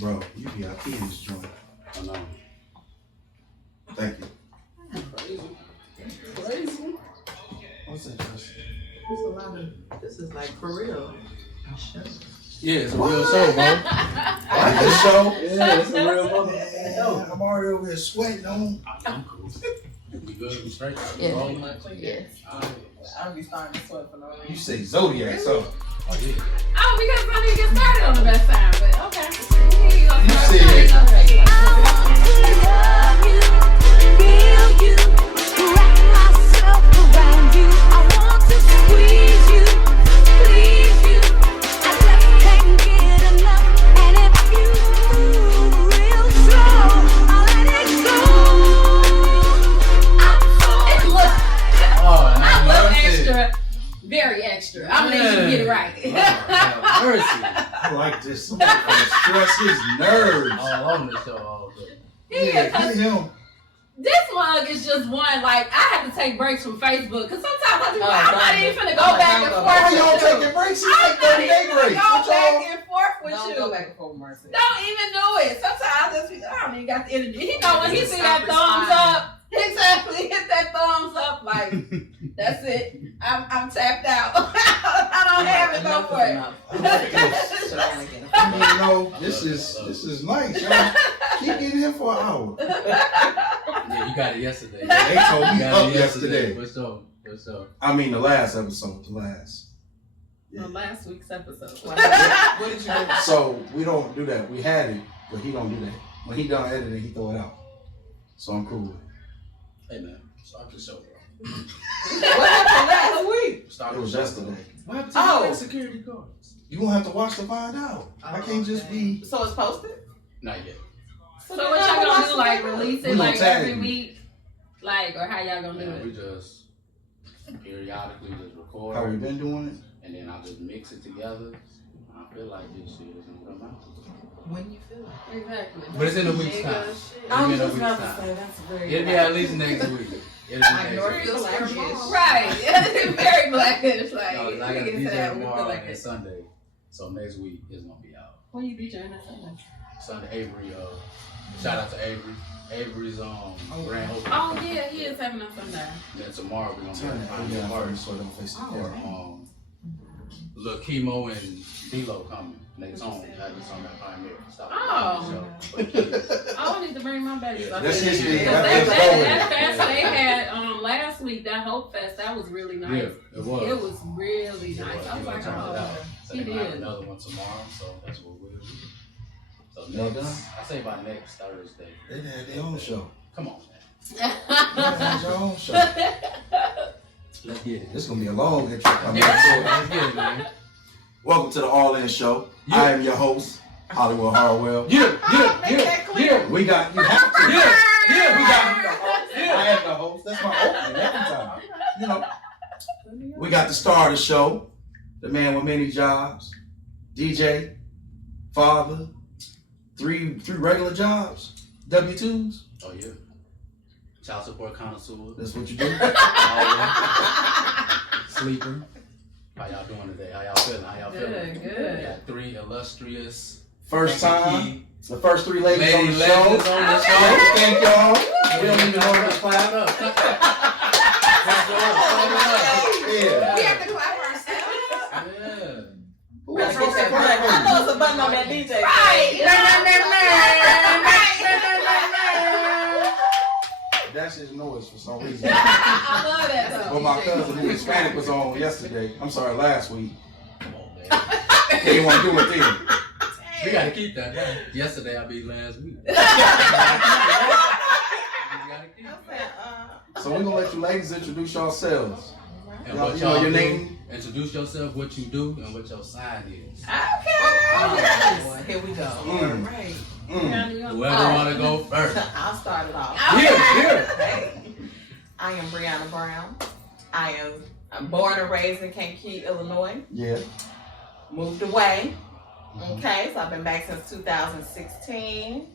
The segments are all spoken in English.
Bro, you VIP in this joint. I know. Thank you. Crazy. What's interesting? There's a lot of. This is like for real. Yeah, it's a real show, bro. Like this show? Yeah, it's a real mother. Yeah, I'm already over here sweating on. I'm cool. We good? We straight? Yeah. Rolling? Yes. I'll be starting to sweat for no reason. You say Zodiac, so. Oh, yeah. Oh, we got to get started on the best time, but okay. Here you go. You said. Very extra. I'm gonna let you get it right. Mercy. I like this. Somebody gonna stress his nerves. All on the show all day. Yeah, get him. This mug is just one, like, I have to take breaks from Facebook, because sometimes I do, I'm not even finna go back and forth. Why y'all taking breaks? You take 30-day breaks. Go back and forth with Don't you. go back and forth, Mercy. Don't even do it. Sometimes I don't even got the energy. He know when he see that thumbs up, exactly, hit that thumbs up, like, that's it. I'm tapped out. I don't have it no more. I mean, no, this is nice. Y'all keep getting him for an hour. Yeah, you got it yesterday. They told me You got up it yesterday. What's up? I mean, the last episode, the last. Yeah. Well, last week's episode. What did you do? So we don't do that. We had it, but he don't do that. When he done editing, he throw it out. So I'm cool with it. Hey, man. Start the show, bro. What happened last week? Start It the was show, yesterday. bro. What happened to the security guards? You gonna have to watch to find out. I can't just be. So it's posted? Not yet. So what y'all gonna do, like, release We it, gonna like, tag every you. week? Like, or how y'all gonna do Man, it? we just periodically just record. How we been doing it? And then I'll just mix it together. I feel like this shit is gonna come out. When you feel it. Exactly. But it's in a week's time. I was It'll just be in a about week's to time. say that's very. It'll be at least next week. It'll be Like next North week. feels like Right. Very blackish. Like, No, I we got a get into DJ that. We feel tomorrow like and it. Sunday. So next week is gonna be out. When you DJing that Sunday? Sunday, Avery, shout out to Avery. Avery's grand opening. Oh, yeah, he is having a Sunday. Then tomorrow we're gonna Turn be it on down the first so don't face the camera. Lil Chemo and D-Lo coming. Next song, had this on that Pioneer. Stop. Oh. So, I need to bring my baby Yeah, stuff. that's in his here. thing. Because Let's go with that it. fest they had last week, that Hope Fest, that was really nice. yeah, it was. It was really nice. I was like, Turn it oh, out. So he they gonna have did. another one tomorrow, so that's what we'll do. So Y'all next, done? I say by next Thursday. They had their own show. Come on, man. They had your own show. Let's get it. This gonna be a long intro coming Yeah, up. let's get it, man. Welcome to the All In Show. Yeah. I am your host, Hollywood Harwell. Yeah. We got you have to. Yeah. We got I am the host. That's my opening every time. You know. We got the star of the show, the man with many jobs, DJ, father, three regular jobs, W-2s. Oh yeah. Child support connoisseur. That's what you do. Sleeper. How y'all doing today? How y'all feeling? Good, good. We got three illustrious First time, Kankakee the first three ladies on the lady show. legends on the Okay. show. Thank y'all. We don't even know to clap up. Clap it up. Yeah. We have to clap ourselves. Yeah. Who else supposed to clap for I you? know it's a button on that DJ. That's his noise for some reason. I love that though. Well, my cousin who was Hispanic was on yesterday. I'm sorry, last week. Come on, man. He didn't want to do it then. We gotta keep that. Yeah. Yesterday I beat last week. We gotta keep it. So we're gonna let you ladies introduce yourselves. And Y'all, what you know y'all your do, name? introduce yourself, what you do, and what your sign is. Oh, here we go. Mm. Right. Mm. Whoever wanna go first. I'll start it off. Here. Hey, I am Brianna Brown. I'm born and raised in Kankakee, Illinois. Yeah. Moved away. Okay, so I've been back since 2016.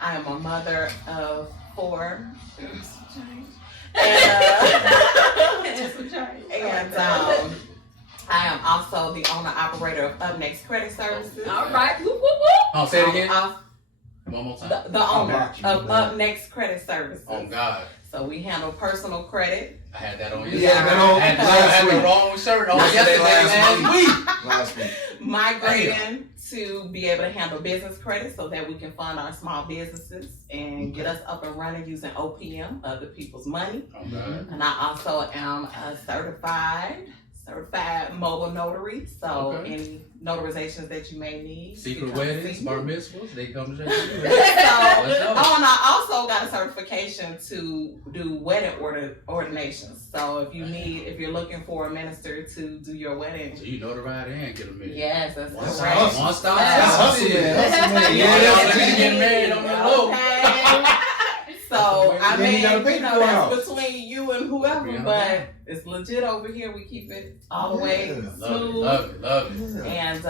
I am a mother of 4. And I am also the owner operator of Up Next Credit Services. All right. Whoop, whoop, whoop. Oh, say it again. One more time. The owner got you, of man. Up Next Credit Services. Oh God. So we handle personal credit. I had that on Yeah, yesterday. that on I had last the week. wrong shirt on Yesterday, yesterday. last week. Migrating to be able to handle business credit so that we can fund our small businesses and get us up and running using OPM, other people's money. Oh God. And I also am a certified mobile notary. So Okay. any notarizations that you may need. Secret you come weddings, see bar me. mitzvahs, they come straight to you. So, oh, and I also got a certification to do wedding ordinations. So if you're looking for a minister to do your wedding, So you notarize and get a minute. yes, that's That's correct. awesome. One stop. That's hustle, man. Hustle, man. Yeah, Yeah, that's that's what you getting married on the low. Okay. So I Then you mean, gotta pay you know, for that's house. between you and whoever, Yeah. but it's legit over here. We keep it all the way Yeah. smooth. Love it. Yeah. And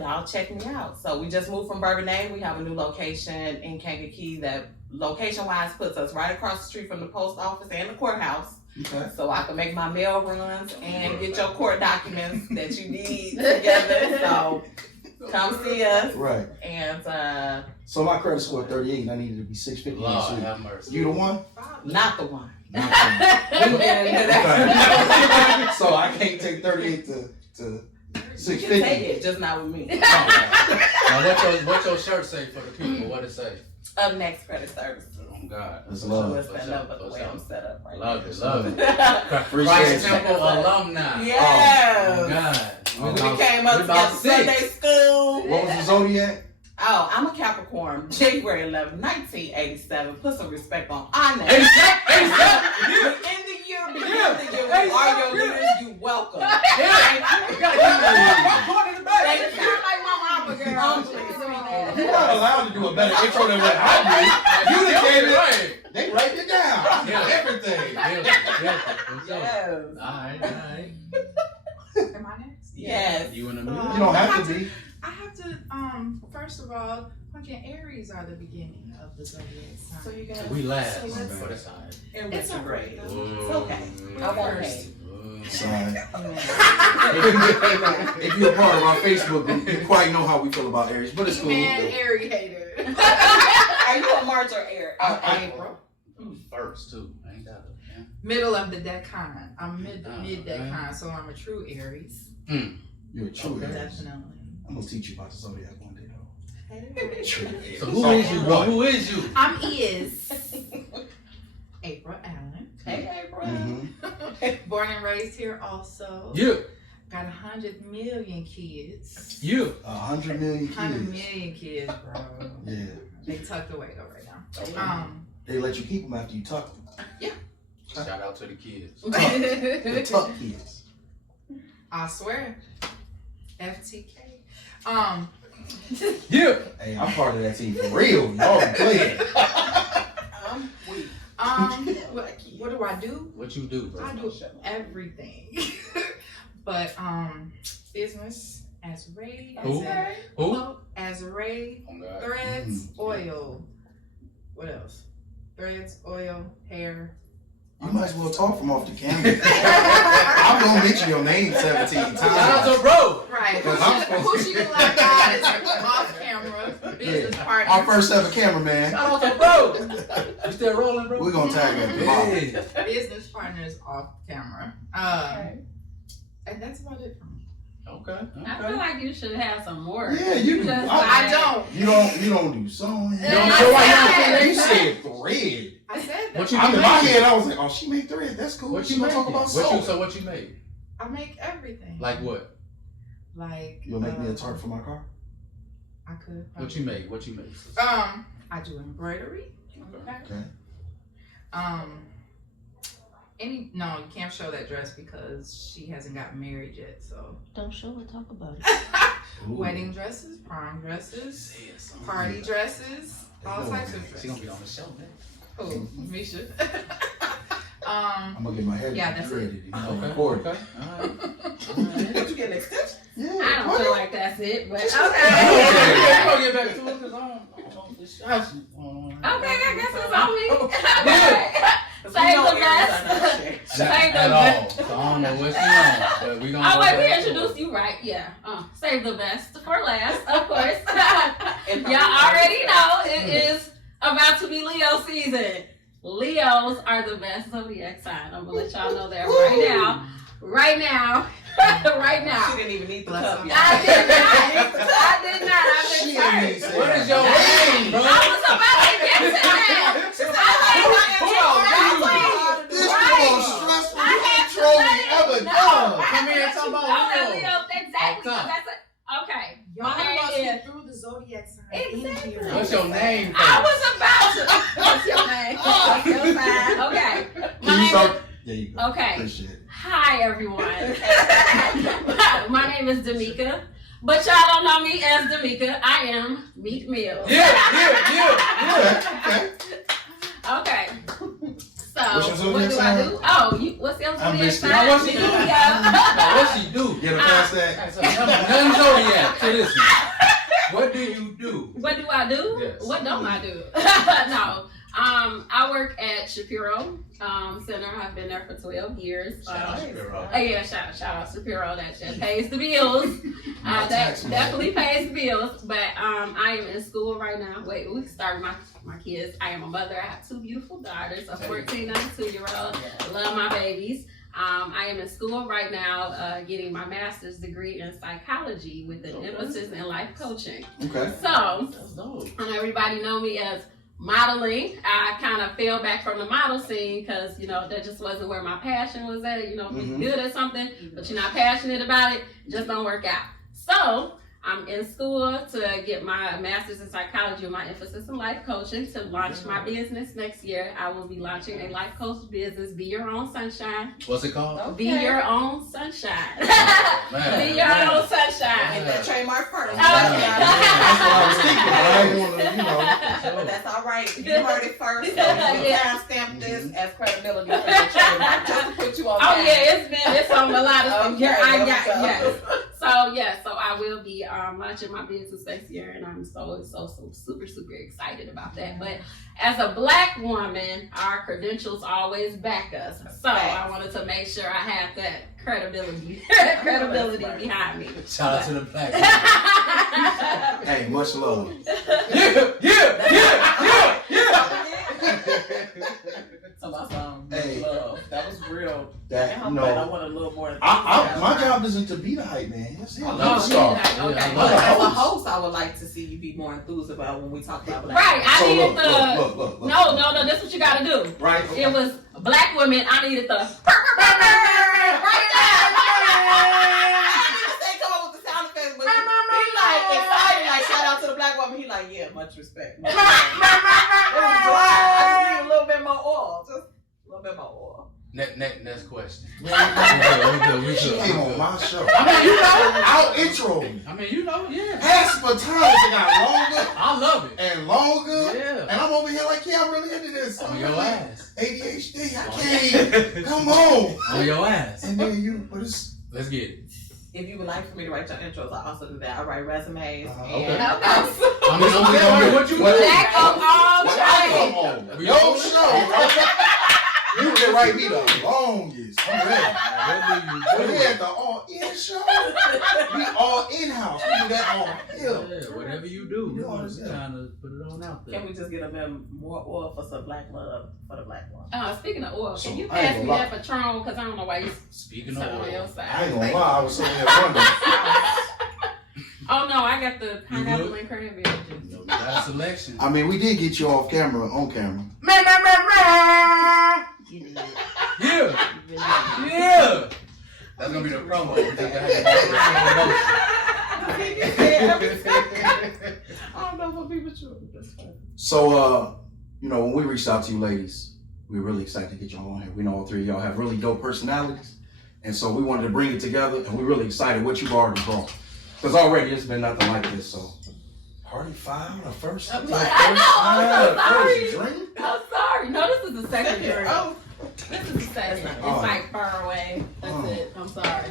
y'all check me out. So we just moved from Bourbonnais. We have a new location in Kankakee that location-wise puts us right across the street from the post office and the courthouse. Okay. So I can make my mail runs and get your court documents that you need together. So come see us. Right. And So my credit score 38 and I needed to be 650. Lord So have mercy. you the one? not the one. Not the one. We get into that. Okay. So I can't take 38 to You can 650. take it, just not with me. Now what your shirt say for the people? What it say? Up Next Credit Services. Oh God. That's So love. let's stand up the way I'm set up right Love it. now. Appreciate Christ you. Temple alumni. Yes. Oh God. We came up we about together Sunday six. school. What was the zodiac? Oh, I'm a Capricorn. January 11, 1987. Put some respect on our name. 87. In the year, beginning of the year, we are your leaders. You welcome. Yeah. You gotta give me a Thank you. Sound like my mama, girl. You're not allowed to do a better intro than what I do. You done came in. right. They write it down. I know everything. Yes. Alright. Am I next? Yes. You in the middle? You don't have to be. I have to, first of all, fucking Aries are the beginning of the zodiac sign. So you got We last. So let's- But it's alright. in It's retrograde. Ooh. It's okay. I won't hate. Son. Amen. If you're a part of our Facebook group, you quite know how we feel about Aries, but it's cool. Man, Aries hater. Are you a March or April. First too. I ain't got it. Yeah. Middle of the decan. I'm mid okay. decan, so I'm a true Aries. You're a true Okay. Aries. Definitely. I'm gonna teach you about the zodiac one day, though. True Aries. So who is you, bro? Who is you? I'm April Allen. Hey, April. Mm-hmm. Born and raised here also. You. Got 100 million kids. You. 100 million 100 kids. million kids, bro. Yeah. They tucked away though right now. They let you keep them after you tuck them. Shout out to the kids. The tuck kids. I swear. FTK. You. Hey, I'm part of that team for real. Y'all can play it. I'm weak. What do I do? What you do, bro? I do everything. But business as Ray. Who? Who? As Ray. Oh God. Threads, oil. What else? Threads, oil, hair. You might as well talk from off the camera. I'm gonna mention your name 17 times. Shout out to bro. Right. Because I'm supposed Who she look like guys off camera, business partner. Our first ever cameraman. Shout out to bro. You still rolling, bro? We're gonna tag at the bottom. Yeah. Business partners off camera. And that's about it for me. Okay. I feel like you should have some more. Yeah, you do. Just I don't. You don't do sewing. You And don't I sew said- right now. You said thread. I said that. What you I'm in my make? head. I was like, oh, she made thread. That's cool. What She you gonna make? talk about What sewing. you so what you made? I make everything. Like what? Like. You'll make me a tarp for my car. I could. What you make? What you make? I do embroidery. Okay. No, you can't show that dress because she hasn't gotten married yet. So Don't show it, talk about it. Ooh. wedding dresses, prom dresses, Say it, son. party dresses, all know types that. of She gonna dresses. be on the show, man. Who? Misha. I'm gonna get my hair Yeah, that's dreaded. Okay. Record. Okay. All right. Did you get an extension? Yeah. I don't feel like that's it, but Okay. okay. We're gonna get back to it because I don't know if this shots. Okay, I guess it's on me. Yeah. Save the best. Save At the all. best. So I don't know what she on, but we We gonna Oh, wait, go we back to introduced you right. Yeah. Save the best for last, of course. And Y'all already know it is about to be Leo season. Leos are the best zodiac sign. I'm gonna let y'all know that right now. Right now. Right now. She didn't even need the cup. I did not. I've been first. What is your name, bro? I was about to get to that. This is the most stressful intro we ever done. Come here and talk about Leo. Exactly. Okay. Y'all My name must is. get through the zodiac sign. Exactly. In here. What's your name? I was about to. What's your name? What's your sign? Okay. Can you start? There you go. Okay. Appreciate it. Hi, everyone. My name is Damika, but y'all don't know me as Damika. I am Meek Mill. Yeah. Okay. Okay. So, What's your what zodiac do I sign? do? Oh, what's your I zodiac missed it. sign? Now, what she do? Yeah. Now, what she do? Get it past that. None zodiac to this one. What do you do? What do I do? Yes. What don't I do? No. I work at Shapiro Center. I've been there for 12 years. Yeah, shout out Shapiro. That just pays the bills. That definitely pays the bills. But I am in school right now. Wait, we start my kids. I am a mother. I have 2 beautiful daughters, a 14 and a 2-year-old. I love my babies. I am in school right now, getting my master's degree in psychology with an emphasis in life coaching. Okay. So, everybody know me as modeling. I kind of fell back from the model scene because, that just wasn't where my passion was at. Being good at something, but you're not passionate about it, just don't work out. So, I'm in school to get my master's in psychology with my emphasis in life coaching to launch my business next year. I will be launching a life coach business, Be Your Own Sunshine. What's it called? Okay. Be Your Own Sunshine. Man, Be Your Own Sunshine. Get that trademark first. Okay. That's what I was thinking. I didn't want to, But that's all right. You heard it first. So Yeah. we timestamp this as credibility for your trademark. Just to put you on. Oh yeah, it's on a lot of things. Okay, Yes. So I will be launching my business next year, and I'm so super excited about that. But as a Black woman, our credentials always back us. So I wanted to make sure I have that credibility behind me. Shout out to the Black. Hey, much love. So that's Hey. love. That was real. That, I want a little more. my job isn't to be the hype man. That's it. I I'm love a star. Okay. I love But it. as a host, I would like to see you be more enthused about when we talk about Black. Right, I So needed look. No, this is what you gotta do. Right. It was Black women. I needed the Say come up with the sound effects, but he like excited, like shout out to the Black woman. He like, yeah, much respect. It was dry. I just need a little bit more oil. Just a little bit more oil. Next question. She came on my show. I mean, I'll intro me. yeah. Pass the baton. It got longer I love it. and longer. Yeah. And I'm over here like, yeah, I'm really into this. On your ass. ADHD, I can't. Come on. On your ass. And then Let's get it. If you would like for me to write your intros, I also do that. I write resumes. Okay. And I mean, I'm what you want. Jack of all What trades. on? Your show. You can write me the longest. I'm ready. But we at the all-in show. We all in-house. We do that all here. Yeah, whatever you do, You we're understand. trying to put it on out there. Can we just get a bit more oil for some Black love for the Black one? Speaking of oil, So, can you I ain't pass me gonna that Patron? Because I don't know why you Speaking of sitting on your oil, I side. ain't gonna lie. I was sitting there wondering. Oh no, I got the pineapple good? and cranberry juice. you got a selection. I mean, we did get you off camera, on camera. You did. Yeah. Yeah. That's gonna be the promo. I don't know what people should. So, when we reached out to you ladies, we were really excited to get y'all on here. We know all 3 of y'all have really dope personalities. And so we wanted to bring it together, and we're really excited what you've already brought. Because already it's been nothing like this, so. Party foul, the first I'm sorry. first drink? I'm sorry. No, this is the second drink. Oh, This is the second. It's Oh. like far away. That's it. I'm sorry.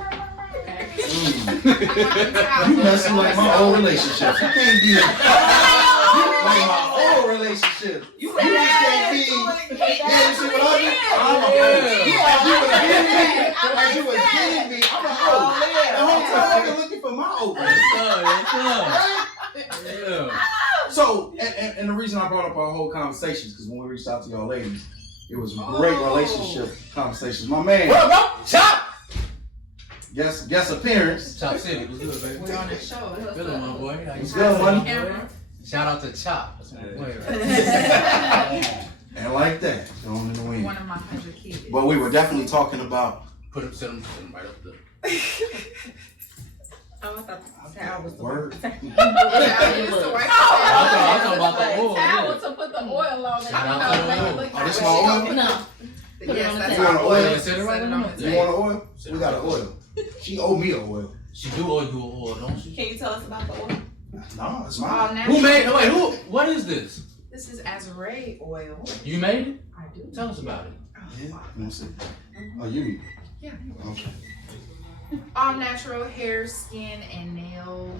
Okay. You messing like my old relationship. You can't be like my old relationship. You just can't be. Yeah, you see what I mean? As you was getting me, I'm like, oh, the whole time I'm looking for my opening. Yeah. So, and the reason I brought up our whole conversations, because when we reached out to y'all ladies, it was great relationship conversations. My man. What up, Chop? Guest appearance. Chop City, what's good, baby? We're on the show. Good one, my boy. What's good, money? Shout out to Chop. That's my boy. And like that, going in the wind. One of my 100 kids. But we were definitely talking about. Put him right up there. Oh, I thought Tal was the Word. I used to work I'm talking about the oil. Towel to put the oil on it. Shout out to the oil. Oh, this my oil? No. Yes, that's You want our oil? oil. Set it right on the You want an oil? We got an oil. She owe me an oil. She do owe you oil, don't she? Can you tell us about the oil? No, it's All mine. natural. Who made? Wait, who? What is this? This is Azure oil. You made it? I do. Tell us about it. Yeah, let me see. Oh, you. Yeah. Okay. All natural hair, skin, and nail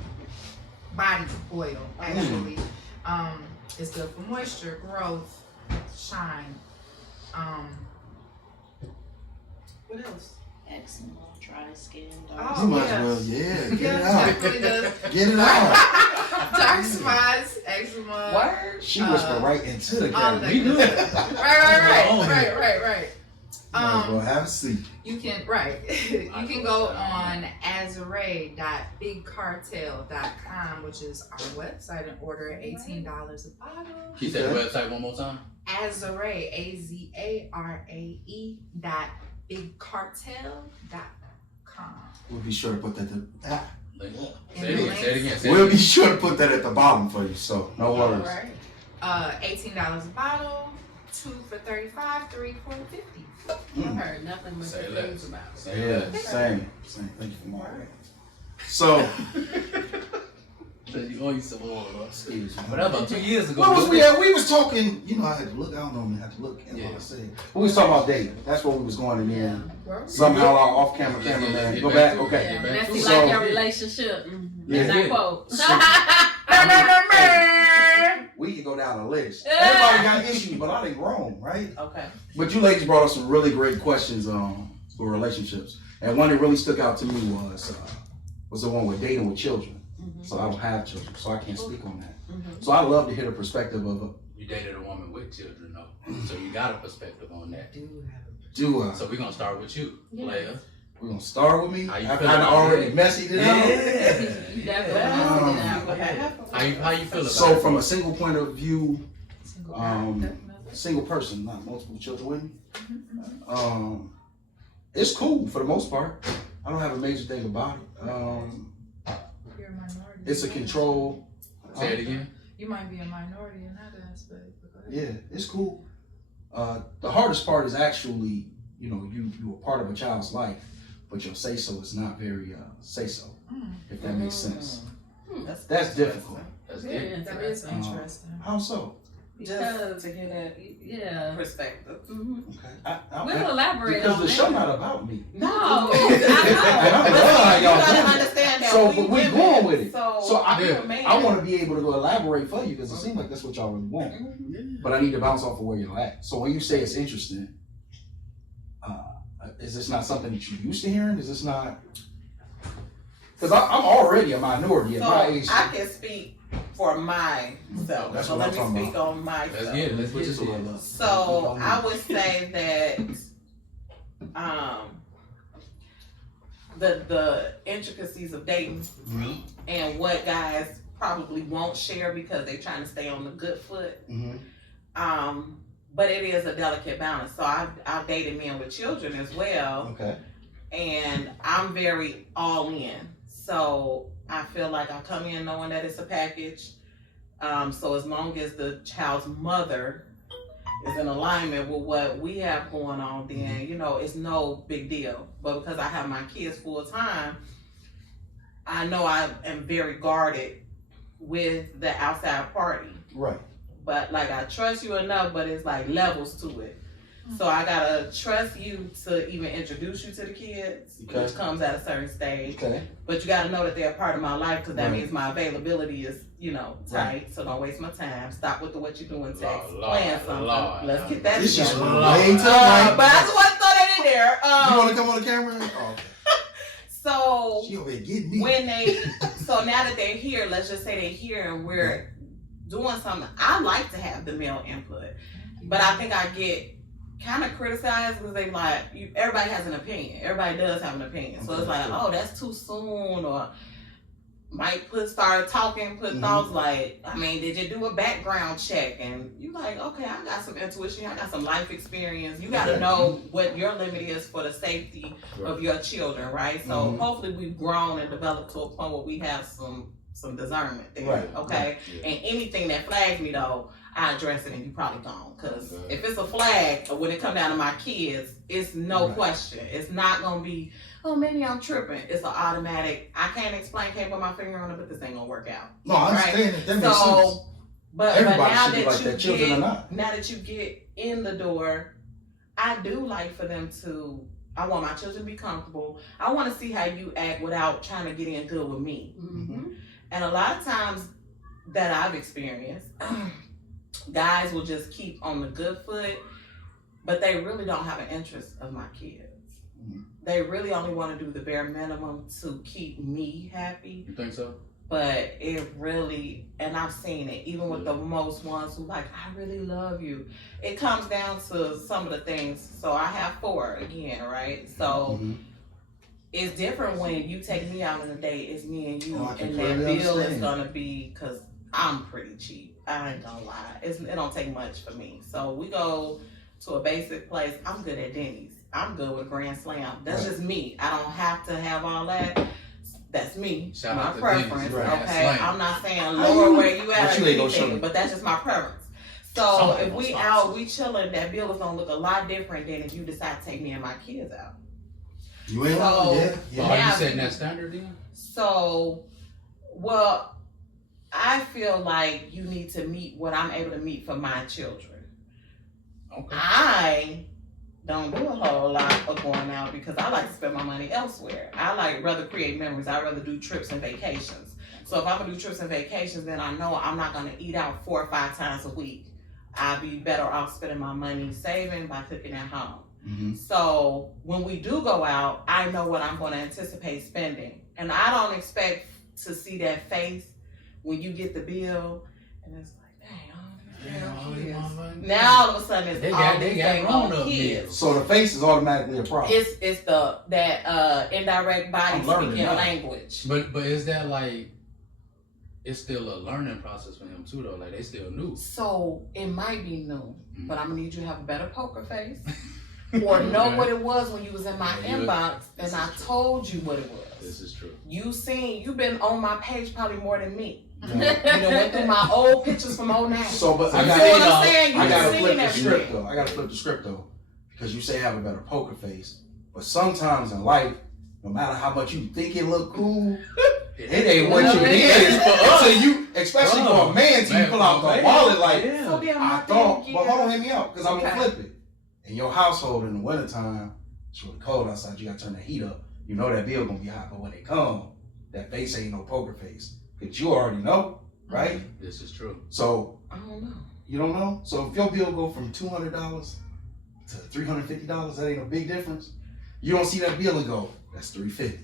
body oil, actually. It's good for moisture, growth, shine. What else? Eczema, dry skin, Oh, You might yeah. as well, yeah. Get Yeah, it out. definitely does. Get it out. Dark spots, eczema. Word. She whispered right into the all camera. that We good good. stuff. We're on Right. Might as well have a seat. You can you can go on azure.bigcartel.com, which is our website, and order $18 a bottle. Can you say the website one more time? Azare, AZARAE.bigcartel.com. We'll be sure to put that. Say it again. Say it We'll again. be sure to put that at the bottom for you. So no worries. $18 a bottle, 2 for $35, 3 for $50. I heard nothing but Say good less. things about it. Say Yeah, less. same. Thank you for my work. So, You owe you some oil, bro. excuse me. But that was about 2 years ago. What was we at? We was talking, you know, I had to look, I don't know, I had to look at what I said. We was talking about dating. That's where we was going in the end. Somehow our off-camera cameraman, go back, okay. Yeah, that's So- like your relationship. Yeah. That's that quote. We could go down a list. Everybody got issues, but I done grown, right? Okay. But you ladies brought us some really great questions for relationships. And one that really stuck out to me was the one with dating with children. So I don't have children, so I can't speak on that. So I love to hear the perspective of You dated a woman with children, though. So you got a perspective on that. So we're going to start with you, player. We're going to start with me. How you After feel I about already it? messied it out. You definitely How you feel about So it? from a single point of view, single person, not multiple children with me, it's cool for the most part. I don't have a major thing about it. You're a minority. It's a control. Say it again. You might be a minority in that aspect. But go ahead. Yeah, it's cool. The hardest part is actually, you are part of a child's life, but your say-so is not very say-so, if that makes sense. That's difficult. That's Very it. That is interesting. interesting. How so? Just to get that Yeah. perspective. Okay. We'll elaborate Because on the that. show not about me. No, And I I love how You y'all gotta do it. understand that So, but we women, going with it. So, I you're a man. want to be able to go elaborate for you because it seems like that's what y'all really want. But I need to bounce off of where you're at. So when you say it's interesting, is this not something that you're used to hearing? Is this not? Because I'm already a minority at So my age. I can speak for myself. That's So what let I'm me talking speak on myself. Let's get it. Let's get this one. So I would say that the intricacies of dating and what guys probably won't share because they're trying to stay on the good foot. But it is a delicate balance. So I've dated men with children as well. Okay. And I'm very all in. So I feel like I come in knowing that it's a package. So as long as the child's mother is in alignment with what we have going on, then, it's no big deal. But because I have my kids full time, I know I am very guarded with the outside party. Right. But like I trust you enough, but it's like levels to it. So I gotta trust you to even introduce you to the kids, which comes at a certain stage. But you gotta know that they're a part of my life because that means my availability is, tight. So don't waste my time. Stop with the what you doing text. Plan something. Let's get that together. But I just want to throw that in there. You want to come on the camera? Oh, okay. So she over here getting me. So now that they're here, let's just say they're here and we're doing something. I like to have the male input, but I think I get kind of criticized because they like everybody has an opinion. Everybody does have an opinion, so it's like, oh, that's too soon, or might start talking, thoughts like, I mean, did you do a background check? And you like, okay, I got some intuition, I got some life experience. You got to know what your limit is for the safety of your children, right? So hopefully we've grown and developed to a point where we have some discernment there, okay? And anything that flags me though, I address it and you probably don't. Because if it's a flag, when it come down to my kids, it's no question. It's not going to be, oh, maybe I'm tripping. It's an automatic, I can't put my finger on it, but this ain't going to work out. No, I understand that. That makes sense. But now that you get in the door, I do like for them to, I want my children to be comfortable. I want to see how you act without trying to get in good with me. And a lot of times that I've experienced, guys will just keep on the good foot, but they really don't have an interest of my kids. They really only want to do the bare minimum to keep me happy. You think so? But it really, and I've seen it, even with the most ones who like, I really love you. It comes down to some of the things. So I have 4 again, right? So it's different when you take me out on a date, it's me and you, and that bill is gonna be, cause I'm pretty cheap. I ain't gonna lie. It don't take much for me. So we go to a basic place. I'm good at Denny's. I'm good with Grand Slam. That's just me. I don't have to have all that. That's me. Shout my out to preference. Denny's, Okay. I'm not saying lower where you at or anything, but that's just my preference. So if we out, we chilling, that bill is gonna look a lot different than if you decide to take me and my kids out. You ain't wrong. Are you setting that standard then? So, well, I feel like you need to meet what I'm able to meet for my children. Okay. I don't do a whole lot of going out because I like to spend my money elsewhere. I rather create memories. I rather do trips and vacations. So if I'm gonna do trips and vacations, then I know I'm not gonna eat out 4 or 5 times a week. I'd be better off spending my money saving by cooking at home. So when we do go out, I know what I'm gonna anticipate spending. And I don't expect to see that face when you get the bill and it's like, dang, now all of a sudden it's all these things on kids. So the face is automatically a problem. It's that indirect body speaking language. But is that like, it's still a learning process for him too though, like they still new. So it might be new, but I'm gonna need you to have a better poker face. Or know what it was when you was in my inbox and I told you what it was. This is true. You've been on my page probably more than me. You know, went through my old pictures from 09. So, but I gotta flip the script though. I gotta flip the script though, because you say have a better poker face, but sometimes in life, no matter how much you think it look cool, it ain't what you think it is. So you, especially for a man, to pull out the wallet like, I thought. But hold on, hear me out, because I'm gonna flip it. In your household in the wintertime, it's really cold outside, you gotta turn the heat up. You know that bill gonna be hot, but when they come, that face ain't no poker face. Cause you already know, right? This is true. I So, don't know. You don't know? So if your bill go from $200 to $350, that ain't a big difference. You don't see that bill and go, that's $350.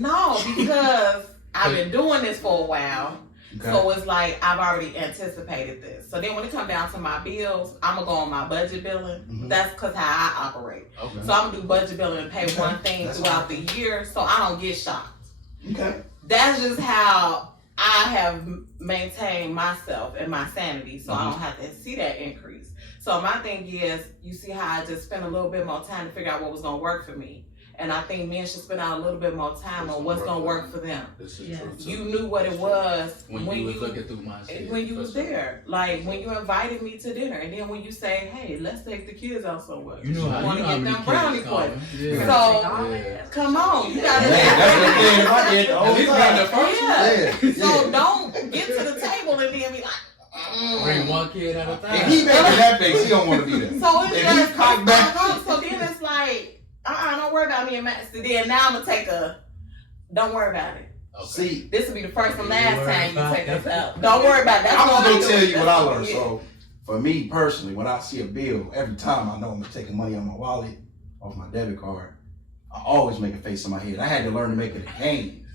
No, because I've been doing this for a while. Okay. So it's like I've already anticipated this. So then when it comes down to my bills, I'm gonna go on my budget billing. That's because how I operate. Okay. So I'm gonna do budget billing and pay one thing throughout the year, so I don't get shocked. Okay. That's just how I have maintained myself and my sanity, so I don't have to see that increase. So my thing is, you see how I just spent a little bit more time to figure out what was gonna work for me. And I think men should spend out a little bit more time on what's gonna work for them. This is true too. You knew what it was when you was looking through my shit. When you was there, like when you invited me to dinner, and then when you say, "Hey, let's take the kids out somewhere," you know how want to get them brownie points. Yeah. So come on, you gotta. That's the thing. So don't get to the table and then be like, Bring one kid at a time. If he making that face, he don't want to be there. So it's If just he cock back, so then it's like, don't worry about me and Matt. So then now I'm gonna take don't worry about it. Okay. see, This will be the first and last Don't time worry you take about us out. Don't worry about that. I'm just all gonna tell do. you what I learned. Yeah. So, for me personally, when I see a bill, every time I know I'm taking money out of my wallet, off my debit card, I always make a face in my head. I had to learn to make it a game.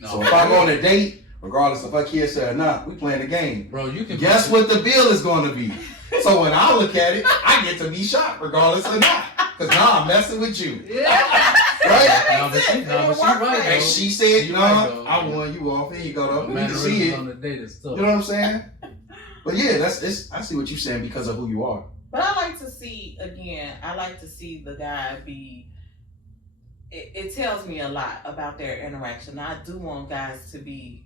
No, So if I go on a date, regardless if I kiss her or not, we playing the game. bro, you can Guess what the bill is going to be? So when I look at it, I get to be shocked regardless or not. Because now I'm messing with you. Right? No, but she right. And though. she said, You no, right, though. I won you off. Here you go, though. You can see Mannerisms it. on the date is tough. You know what I'm saying? But yeah, I see what you're saying because of who you are. But I like to see the guy be. It tells me a lot about their interaction. I do want guys to be.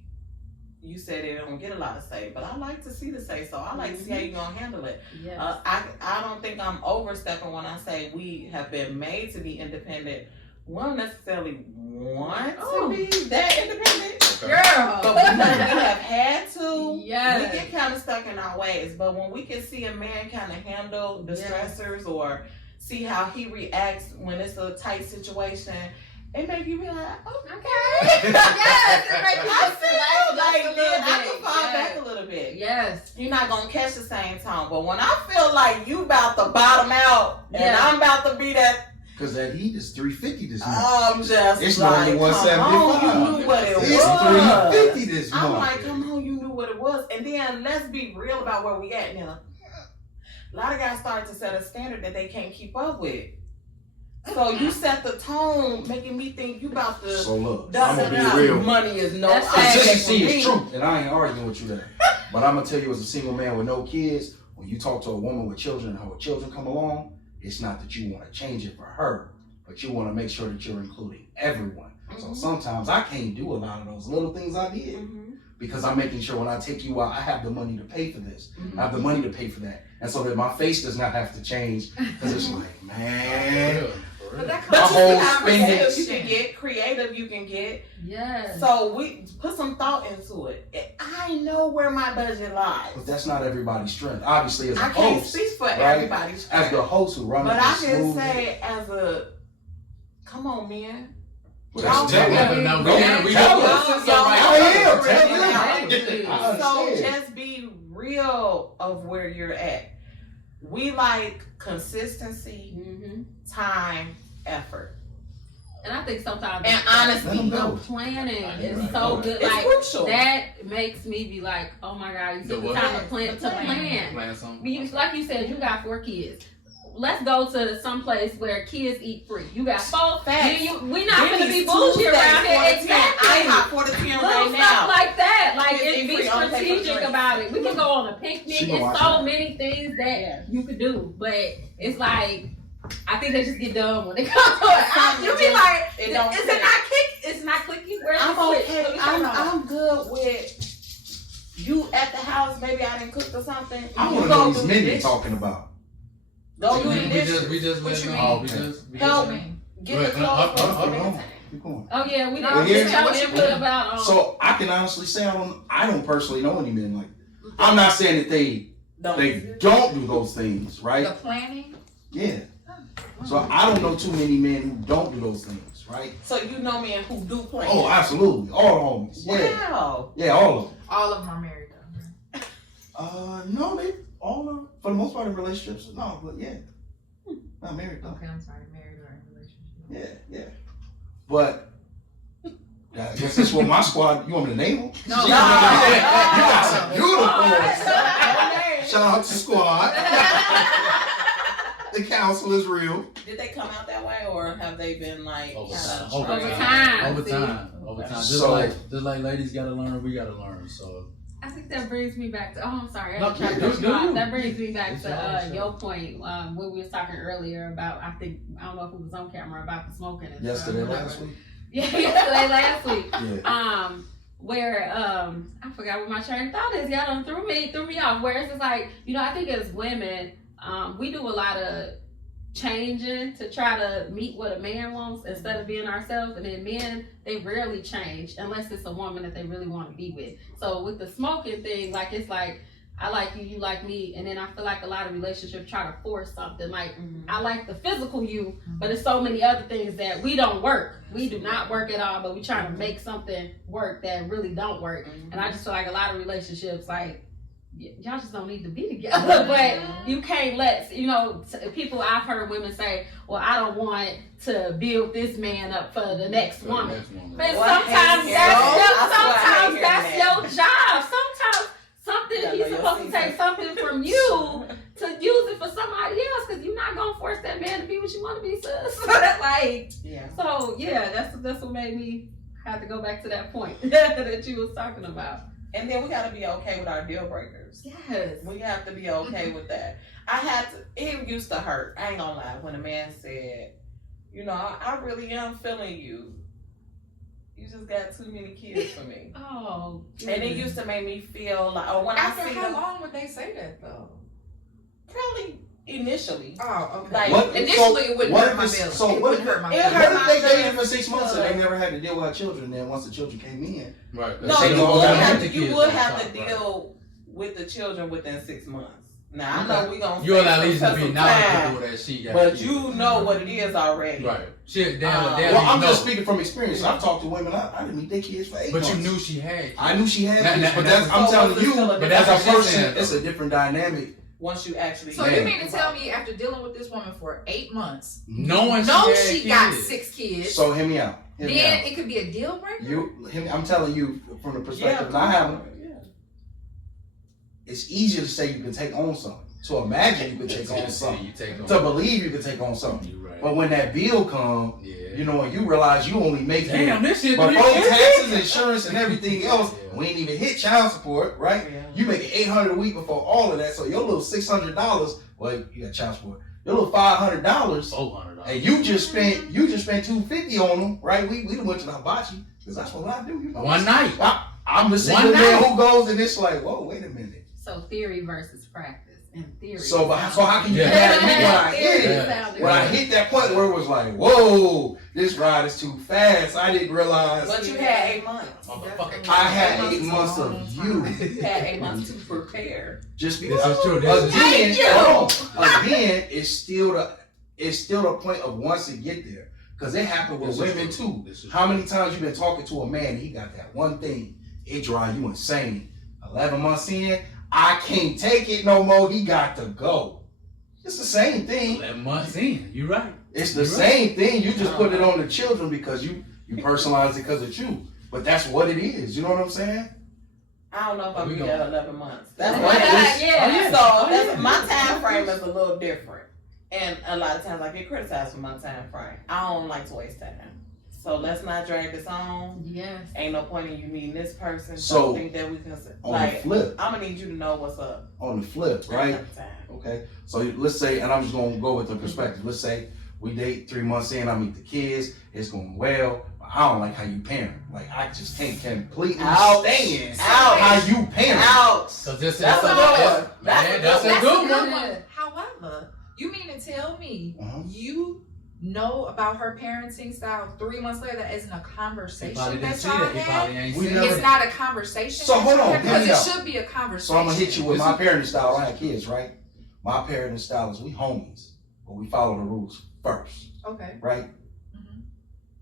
You said they don't get a lot of say, but I like to see the say. So I like to see how you're gonna handle it. Yes. I don't think I'm overstepping when I say we have been made to be independent. We don't necessarily want to be that independent. Girl. But we have had to. Yes. We get kind of stuck in our ways. But when we can see a man kind of handle the stressors or see how he reacts when it's a tight situation, it make you be like, okay. Yes, it make you I feel like a little I bit. can fall Yes. back a little bit. Yes. You're not gonna catch the same tone. But when I feel like you about to bottom out and Yeah. I'm about to be that, Because that heat is 350 this month. I'm just It's like, normally come 175. on, you knew what it It's was. 350 this I'm month. like, come on, you knew what it was. And then let's be real about where we at now. A lot of guys started to set a standard that they can't keep up with. So you set the tone, making me think you about to. So look, I'm going to be real. Money is no That's object Consistency for is me. truth, and I ain't arguing with you there. But I'm going to tell you as a single man with no kids, when you talk to a woman with children and her children come along, it's not that you want to change it for her, but you want to make sure that you're including everyone. So sometimes I can't do a lot of those little things I did because I'm making sure when I take you out, I have the money to pay for this. I have the money to pay for that. And so that my face does not have to change because it's like, man. But that But comes you see whole how spending- creative you can get, creative you can get. Yes. So we put some thought into it. I know where my budget lies. But that's not everybody's strength. Obviously, as a I can't host, speak for right? everybody's as strength. the host who runs But I this can smooth, say as a, come on, man. well, y'all that's know exactly- that. Go ahead, we know Y'all- this. y'all- I am. y'all- Tell them. them. I So understand. just be real of where you're at. We like consistency, time, effort. And I think sometimes And honesty. Let 'em go. the planning Let is 'em so go. good. It's like crucial. that makes me be like, oh my God, you took the time to plan. Plan something. Like you said, you got 4 kids. Let's go to some place where kids eat free. You got 4. Facts. We're not gonna be Denny's bougie Tuesday, around here. 4 to 10. Exactly. I hop 4 to 10 Little right stuff now. like that. Like Kids it eat be free, I'll pay for strategic drinks. about it. We can go on a picnic. She gonna It's watch so that. many things that you could do, but it's like I think they just get dumb when it comes to it. You be like, It don't is fit. it not kick? It's not clicking. Where's I'm the switch? okay. What you talking about? I'm good with you at the house. Maybe I didn't cook or something. I You want to go know do these the men you're dishes. talking about. Go do the dishes. We just What let you them mean? all. Help me. Get the Wait, clothes. Hold from on. Keep going. Oh yeah, we No, didn't but here- get y'all input about So I can honestly say I don't personally know any men like. I'm not saying that they don't do those things, right? The planning. Yeah. So I don't know too many men who don't do those things, right? So you know men who do play. Oh, absolutely, all the homies. Yeah, Wow. yeah, all of them. All of them are married though. No, they all are for the most part in relationships. No, but yeah, not married though. Okay, I'm sorry, married or in a relationship. Yeah. But I guess that's what my squad. You want me to name them? No. You got some unicorns. Okay. Shout out to squad. The council is real. Did they come out that way, or have they been like Over kinda time. Over tried? time. Over time. So- Just like ladies gotta learn, we gotta learn. So I think that brings me back to. Oh, I'm sorry. No, I'm trying to do cut you off. you. That brings me back It's to your show. your point when we was talking earlier about. I don't know if it was on camera about the smoking. And Yesterday, stuff, last week. Yeah, yesterday, last week. Yeah. Where I forgot what my train of thought is. Y'all done threw me off. Where it's just like, I think as women, we do a lot of changing to try to meet what a man wants instead of being ourselves. And then men, they rarely change unless it's a woman that they really want to be with. So with the smoking thing, like it's like I like you, you like me, and then I feel like a lot of relationships try to force something. Like, I like the physical you, but there's so many other things that we don't work. We do not work at all, but we try to make something work that really don't work. And I just feel like a lot of relationships, like, y'all just don't need to be together. But you can't let, you know, people, I've heard women say, well, I don't want to build this man up for the next woman. But sometimes that's your job. Sometimes he's supposed to take something from you to use it for somebody else, because you're not gonna force that man to be what you want to be, sis. Like, so yeah, that's what made me have to go back to that point that you was talking about. And then we gotta be okay with our deal breakers. Yes, we have to be okay with that. It used to hurt, I ain't gonna lie, when a man said, you know, I really am feeling you. You just got too many kids for me. Oh. And it used to make me feel like, or when After I see how long would they say that though? Probably initially. Oh, okay. Like, initially it wouldn't hurt my feelings. So what if they dated for 6 months and they never had to deal with our children? Then once the children came in, right? No, you would have to deal with the children within 6 months. Now I know we gonna. You'll at least be knowledgeable that she got. But you know what it is already. Right. Shit, well, I'm just speaking from experience. I've talked to women. I didn't meet their kids for 8 months. But you knew she had. I knew she had kids, but I'm telling you, but as a person, it's a different dynamic. Once you actually. So you mean to tell me after dealing with this woman for 8 months, knowing she got 6 kids. So hear me out. Then it could be a deal breaker. I'm telling you from the perspective I have. It's easier to say you can take on something, to imagine you can take on something, to believe you can take on something. Right. But when that bill comes, you know, and you realize you only make this shit before taxes, insurance, and everything else, we ain't even hit child support, right? Yeah. You make $800 a week before all of that, so your little $600, well, you got child support. Your little $500, $400, and you just spent $250 on them, right? We done went to the hibachi because that's what I do. You know, one night. I'm the single man who goes and it's like, whoa, wait a minute. So theory versus practice. In theory. So how can you get mad at me when I hit it? When I hit that point where it was like, whoa, this ride is too fast. I didn't realize. But you had 8 months. I had 8 months of you. You had 8 months to prepare. Just because. This is true. Again, it's still the point of once it get there. Because it happened with women too. How many times you been talking to a man and he got that one thing, it drive you insane. 11 months in, I can't take it no more. He got to go. It's the same thing. 11 months in, you're right. It's the same thing. You just put it on the children because you personalize it because it's you. But that's what it is. You know what I'm saying? I don't know if I'm gonna get 11 months. That's what it is. So my time frame is a little different, and a lot of times I get criticized for my time frame. I don't like to waste time. So let's not drag this on. Yes. Ain't no point in you meeting this person. So think that we can on the flip. I'm gonna need you to know what's up. On the flip, right? Okay. So let's say, and I'm just gonna go with the perspective. Let's say we date 3 months in, I meet the kids, it's going well, but I don't like how you parent. Like I just can't completely stand how you parent. So that's a good one. That's a good one. However, you mean to tell me you know about her parenting style 3 months later that isn't a conversation that y'all had? It's not a conversation. So hold on, because it should be a conversation. So I'm gonna hit you with my parenting style. I have kids, right? My parenting style is we homies, but we follow the rules first. Okay. Right?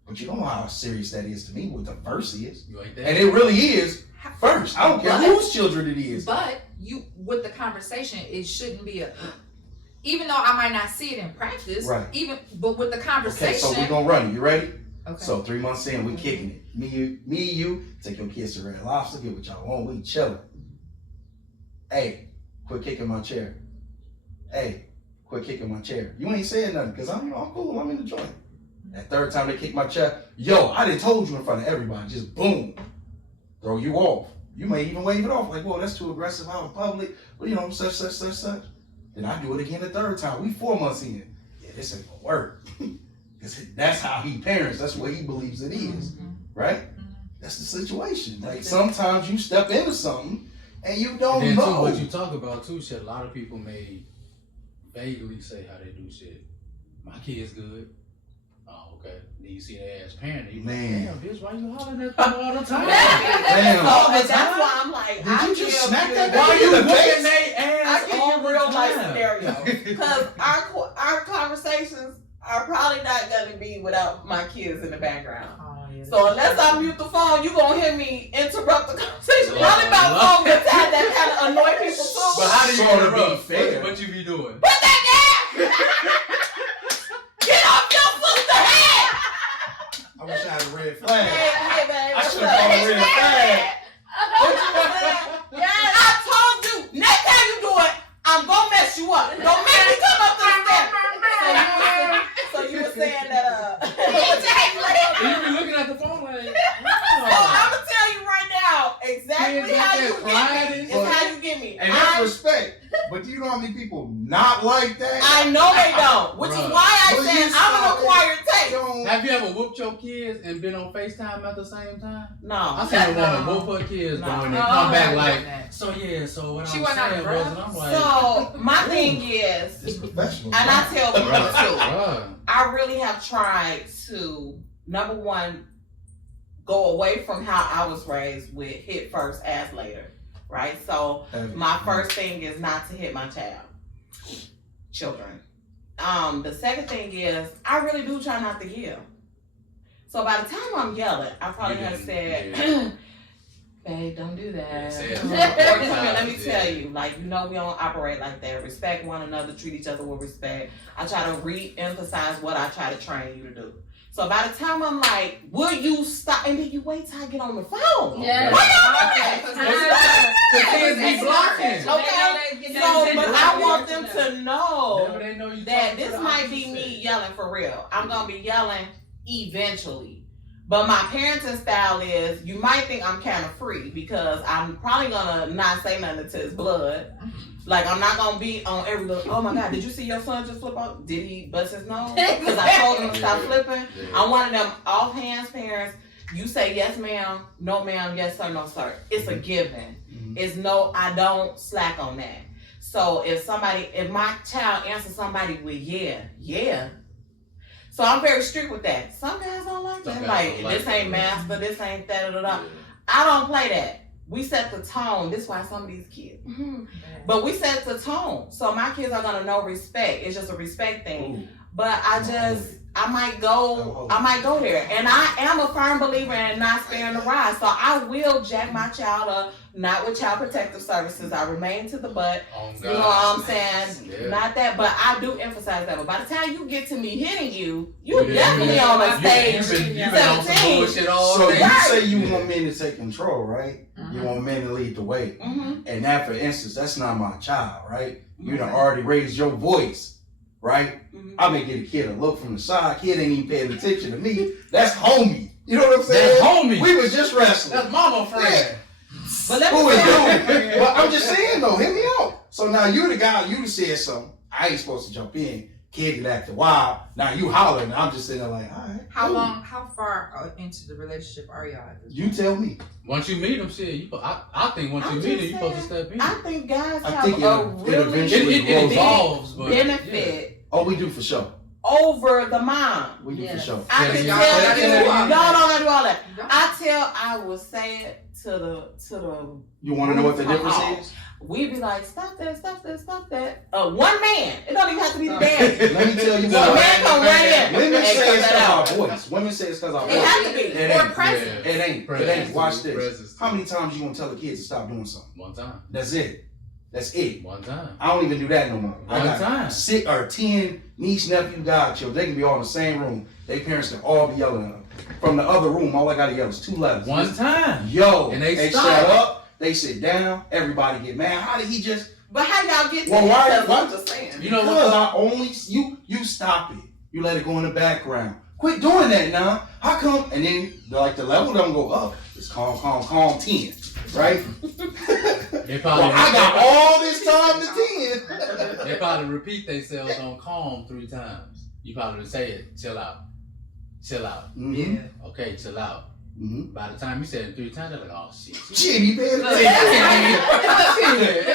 But you don't know how serious that is to me, what the first is. Like that. And it really is first. I don't care whose children it is. But with the conversation, it shouldn't be even though I might not see it in practice, right? But with the conversation. Okay, so we're gonna run it. You ready? Okay. So 3 months in, we kicking it. Me, you, take your kids to Red Lobster, get what y'all want, we chilling. Hey, quit kicking my chair. Hey, quit kicking my chair. You ain't saying nothing, because I'm cool, I'm in the joint. That third time they kick my chair, yo, I done told you in front of everybody, just boom, throw you off. You may even wave it off, like, whoa, that's too aggressive out in public, but you know, such. Then I do it again the third time. We 4 months in. Yeah, this ain't gonna work. That's how he parents. That's what he believes it is, right? That's the situation. Like sometimes you step into something and you don't know. Too, what you talk about too, shit. A lot of people may vaguely say how they do shit. My kid's good. Oh, okay. Then you see their ass parent, you man, like, damn, bitch, why you hollering at them all the time? Damn. So, that's why I'm like, Did you just smack that Why baby you in the whooping face? they ass I give all you the real life time? scenarios because our conversations are probably not going to be without my kids in the background. So unless I mute the phone, you gonna hear me interrupt the conversation. Probably about phone good time that kind of annoy people too. But how do you Sort of interrupt? be fair. What you be doing? Put that down! Get off your sister's head! I wish I had a red flag. Hey, baby. I should have called a red flag. Yes. I told you, next time you do it, I'm gonna mess you up. Don't make me come up the steps. So you were saying that You be looking at the phone like, So I'm gonna tell you right now exactly how you get me. It's how you get me. And that's respect. But do you know how many people not like that? I know they don't, which is why I said I'm an acquired taste. have you ever whooped your kids and been on FaceTime at the same time? No. I seen a woman whoop her kids going and come back like, so what She I'm went out saying of was, breath. and I'm like, So my thing is, It's professional. and I tell people too, bruh. I really have tried to, number one, go away from how I was raised with hit first, ask later, right? So my first thing is not to hit my children. The second thing is I really do try not to yell. So by the time I'm yelling, I probably have said, "Babe, don't do that." Yeah, Or come here, let me tell you, like, we don't operate like that. Respect one another, treat each other with respect. I try to re-emphasize what I try to train you to do. So by the time I'm like, will you stop? And then you wait till I get on the phone. Yeah. Why y'all doing that? The kids be blocking. Okay. So, but I want them to know Whenever they know you that talking to this the might be opposite me yelling for real. I'm going to be yelling eventually. But my parenting style is, you might think I'm kind of free because I'm probably going to not say nothing to his blood. Like, I'm not going to be on every little, oh my God, did you see your son just flip out? Did he bust his nose? Because I told him to stop flipping. I'm one of them offhand parents. You say yes ma'am, no ma'am, yes sir, no sir. It's a given. It's no, I don't slack on that. So if my child answers somebody with yeah. So I'm very strict with that. Some guys don't like that. Like, this ain't master, this ain't that, I don't play that. We set the tone. This is why some of these kids. But we set the tone. So my kids are gonna know respect. It's just a respect thing. Ooh. But I might go there. And I am a firm believer in not sparing the rod. So I will jack my child up, not with Child Protective Services. I remain to the butt. You know what I'm saying? Yeah. Not that, but I do emphasize that. But by the time you get to me hitting you definitely on a stage. You've been on some bullshit all day. So you say you want men to take control, right? You want men to lead the way. And that, for instance, that's not my child, right? You done already raised your voice, right? I may get a kid a look from the side. Kid ain't even paying attention to me. That's homie. You know what I'm saying? That's homie. We was just wrestling. That's mama friend. Yeah. But but I'm just saying though, hit me out. So now you the guy, you said something. I ain't supposed to jump in. Kid get acting wild. Now you hollering. I'm just sitting there like, all right. How far into the relationship are y'all at this You tell me. Once you meet them, shit, I think once you meet them, you supposed to step in. I think guys have a really it evolves, but benefit. Oh, we do for sure. Over the mom. We do for sure. I can tell you, y'all don't gotta do all that. I will say it to the. You want to know what the difference is? We be like, stop that. One man. It don't even have to be the dad. Let me tell you what. Man come right in. Women say it's because our voice. Women say it's because our voice. It has to be. Or present. It ain't. Watch this. How many times you gonna tell a kid to stop doing something? One time. That's it. One time. I don't even do that no more. One time. 6 or 10 niece, nephew, godchildren. They can be all in the same room. Their parents can all be yelling at them. From the other room, all I gotta yell is 2 letters. One time. Yo. And they shut up. They sit down. Everybody get mad. How did he just? But how y'all get to that? Why? I'm just saying. You know what? I only you stop it. You let it go in the background. Quit doing that now. How come? And then the level don't go up. It's calm, 10. Right? I got all this time to 10. They probably repeat themselves on calm 3 times. You probably say it, chill out. Yeah. Okay, chill out. By the time you said it 3 times, they're like, oh shit. Shit, he paying attention.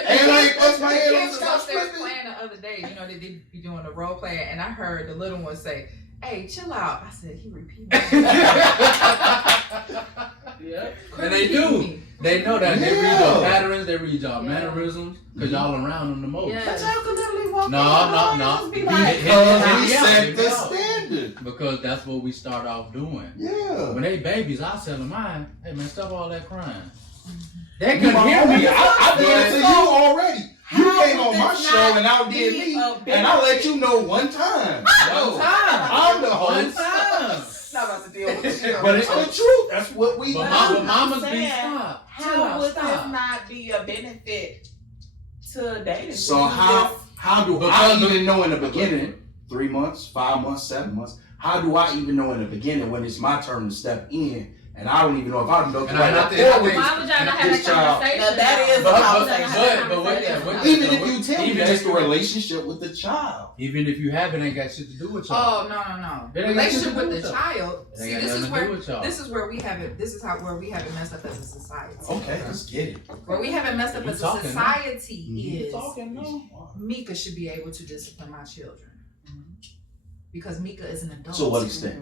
And I ain't bust my head on they were playing the other day, they be doing the role play, and I heard the little one say, hey, chill out. I said, he repeated that. Yeah. And they do. They know that. They read your patterns. They read y'all mannerisms because y'all around them the most. Yeah. But y'all can literally walk No. be like, We set the standard. Because that's what we start off doing. Yeah. When they babies, I tell them, hey man, stop all that crying. They couldn't hear me. I did it to you already. You How came on would my this show not and outdid be me, a and I let you know one time. One time. I'm the One host. time. not about to deal with you. But it's the truth. That's what we do. But mamas be saying, stop. How would this not be a benefit to dating? So how do I even know in the beginning, 3 months, 5 months, 7 months, how do I even know in the beginning when it's my turn to step in and I don't even know if I'm looking And right I think- Why would y'all not have this that child- conversation? Now, that is a conversation. But with that, even if you tell me even that's if the relationship with the child. Even if you have it, ain't got shit to do with y'all. Oh no. It ain't got shit to Relationship do with with the y'all. child. It See, ain't got this is nothing to do where with y'all. this is where we have it. This is where we have it messed up as a society. Okay, let's get it. Where we have it messed up You as a talking now. society You is talking now. Mika should be able to discipline my children because Mika is an adult. To what extent?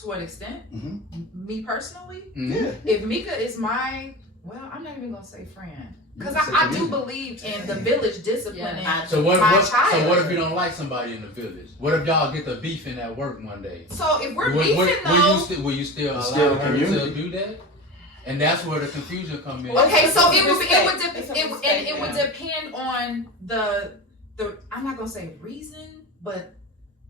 To what extent? Mm-hmm. Me personally, Yeah. if Mika is my, well, I'm not even gonna say friend because You can say I do community. believe in the village disciplining So what my child. So what if you don't like somebody in the village? What if y'all get the beefing at work one day? So if we're beefing though, will you still It's allow still her community. to do that? And that's where the confusion comes in. okay, so it It's would depend on the I'm not gonna say reason, but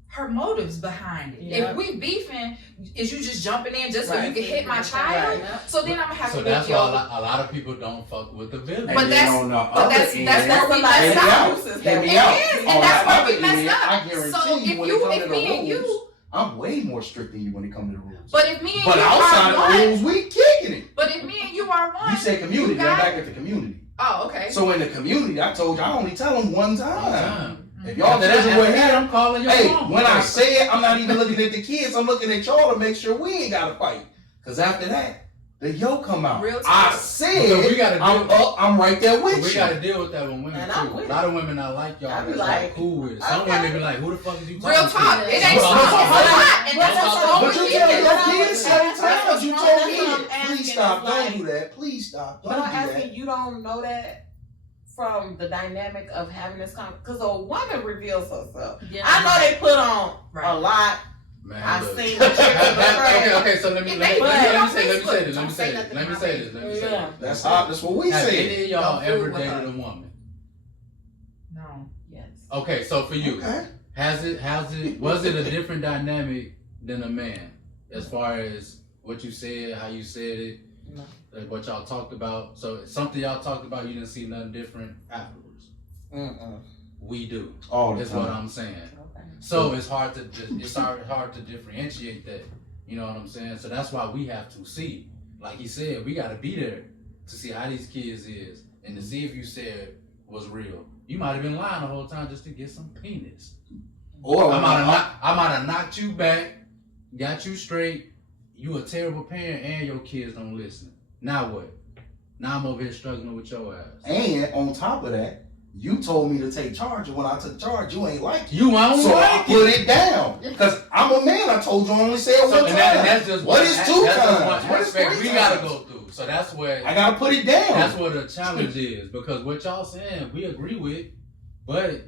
her motives behind it. Yeah. If we beefing, is you just jumping in just so Right. you can hit my child? Right. So then I'm gonna have So to that's make why your. a lot of people don't fuck with the village. But And that's- then on the but other that's end, where we That's messed Hear me up. out. Hear me out. It is, and On that's the where other we messed end, up. I guarantee So you if when you, it comes if to the me and rules, you, I'm way more strict than you when it comes to the rules. but if me and But you outside are of the one, rules, we kicking it. but if me and you are one, You say community, you I'm got back it. at the community. Oh, okay. So in the community, I told you I only tell them one time. If y'all After children were here, I'm calling your hey, mom. when I say it, I'm not even looking at the kids. I'm looking at y'all to make sure we ain't got to fight. Because after that, the yo come out. Real I talk. said, So we gotta I'm deal- up, I'm right there with we you. gotta deal with that with women And I'm too. with A lot of women not like y'all. I be That's like, like cool with it. Some okay. women be like, who the fuck is you talking Real to? talk. It ain't But- something. It's a lot, and that's what's wrong But with you you. tell your That's kids what several I'm times. You saying. told That's me, what I'm asking, please stop, is don't like- do that. Please stop, But don't I'm do that. asking, you don't know that from the dynamic of having this conversation? Because a woman reveals herself. Yeah. I know they put on a Right. lot. Man, I've look. seen the chick in the frame. Okay, so let me say this. Yeah. That's hot. That's what we Have said. any of y'all Don't ever fool with dated her. a woman? No. Yes. Okay, so for you, Okay. was it a different dynamic than a man? As far as what you said, how you said it, No. like what y'all talked about. So something y'all talked about, you didn't see nothing different afterwards. We do. All the Is what time. I'm saying. Okay. So it's hard to differentiate that. You know what I'm saying? So that's why we have to see. Like he said, we gotta be there to see how these kids is and to see if you said was real. You might have been lying the whole time just to get some penis. Or I might have knocked you back, got you straight. You a terrible parent and your kids don't listen. Now what? Now I'm over here struggling with your ass. and on top of that, you told me to take charge, and when I took charge, you ain't like it. You won't So I like put it. it down. Because I'm a man. I told you I only said So, one and time. that's just What is two that's just times? one What is aspect three we gotta times? go through. So that's where I gotta put it down. that's what the challenge is. Because what y'all saying, we agree with, but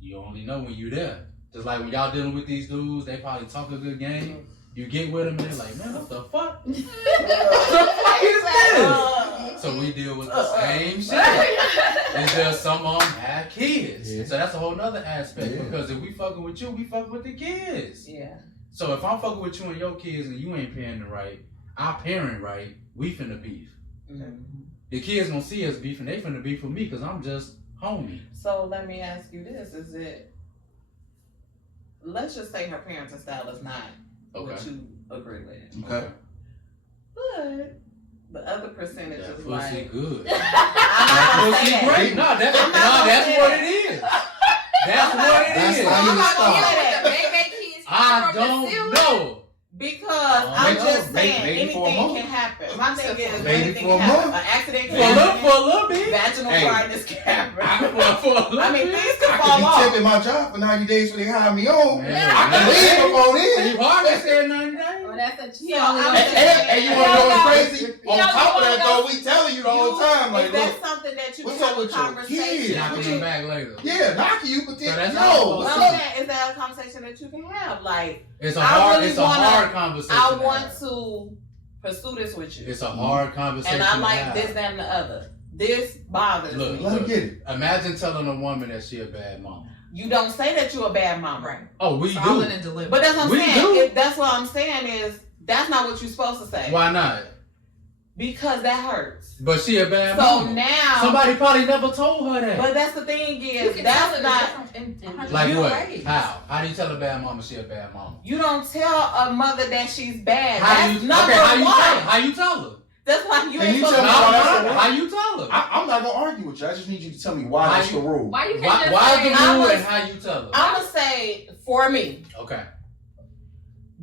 you only know when you there. Just like when y'all dealing with these dudes, they probably talk a good game. You get with them and they're like, man, what the fuck? What the fuck is this? So we deal with the same shit. It's just some of them have kids. Yeah. So that's a whole nother aspect. Yeah. Because if we fucking with you, we fucking with the kids. Yeah. So if I'm fucking with you and your kids and you ain't parenting right, I parent right, we finna beef. The kids gonna see us beefing, they finna beef with me because I'm just homie. So let me ask you this: is it? Let's just say her parenting style is not what Okay. you agree with, Okay. but the other percentage That is pussy like. good. I'm That not gonna pussy say that. great. No, I'm not gonna that's say what that. it is. That's what it That's is. how you I'm not gonna start. get with the baby kids. I from the don't ceiling. know. Because I'm Maybe- just saying maybe for a anything month. can happen. My thing is Maybe anything for a can happen. month. An accident For can a happen. little bit. Vaginal Hey. dryness can happen. For a little I mean, bit. things can I fall could be off. taking my job for 90 days when they hire me on. Man, I can leave before then. You hardly said 90 days. Well, that's a So I'm Hey, you wanna know what's crazy? On top of that, though, we telling you the whole time, like, is that look, something that you what's can up have a with your conversation? kids? Knocking you back later. Yeah, knocking you, but then, So that's yo, all what's Well, up? I'm saying, is that a conversation that you can have? Like, It's a I hard, really it's a wanna- hard conversation. I to want have. to pursue this with you. It's a hard conversation. And I to like have. this, that, and the other. This bothers Look, me. Let him get it. Imagine telling a woman that she a bad mom. You don't say that you're a bad mama. Right. Oh, we Solid do. and deliberate. But that's what I'm We saying. do. That's what I'm saying is that's not what you're supposed to say. Why not? Because that hurts. But she a bad So mama. now, Somebody probably never told her that. but that's the thing You is can tell that's it not. in Like different what? ways. How? How do you tell a bad mama she a bad mama? You don't tell a mother that she's bad. How That's you, number okay, how you one. tell her? How you tell her? That's why you And ain't you supposed tell to. me why No, that's no, the how you tell her? I'm not gonna argue with you. I just need you to tell me why How that's you- the rule. Why you can't Why, just why say, the I rule was- and how you tell her? I'm gonna say for me, Okay.